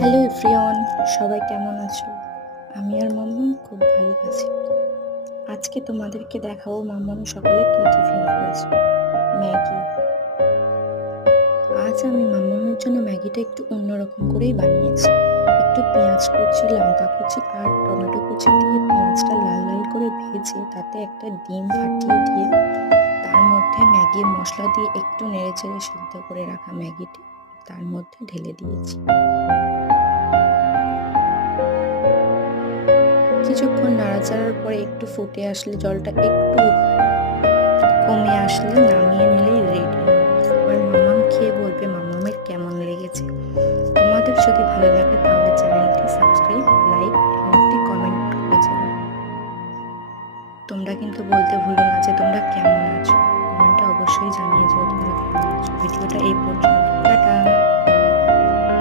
Hello everyone, সবাই কেমন আছো? আমি আর মাম্মাম খুব ভালো আছি। আজকে তোমাদেরকে দেখাবো মাম্মাম সকালে কি টিফিন করেছে। ম্যাগি। আজ আমি মাম্মামের জন্য ম্যাগিটা একটু অন্যরকম করেই বানিয়েছি। একটু পেঁয়াজ কুচি, লঙ্কা কুচি আর টমেটো কুচি দিয়ে পেঁয়াজটা লাল লাল করে ভেজে তাতে একটা ডিম ফাটিয়ে দিয়ে তার মধ্যে ম্যাগির মশলা দিয়ে একটু নেড়েচেড়ে সিদ্ধ করে রাখা ম্যাগিটি তার মধ্যে ঢেলে দিয়েছি। কিছুক্ষণ নাড়াচাড়ার পরে একটু ফুটে আসলে, জলটা একটু কমে আসলে নামিয়ে নিলেই রেডি। এবার মামাম খেয়ে বলবে মামামের কেমন লেগেছে। তোমাদের যদি ভালো লাগে তাহলে চ্যানেলটি সাবস্ক্রাইব, লাইক এবং একটি কমেন্ট করে যাবে। তোমরা কিন্তু বলতে ভুলো না যে তোমরা কেমন আছো। কমেন্টে অবশ্যই জানিয়ে যেও তোমরা কেমন আছো। ভিডিওটা এই পর্যন্ত।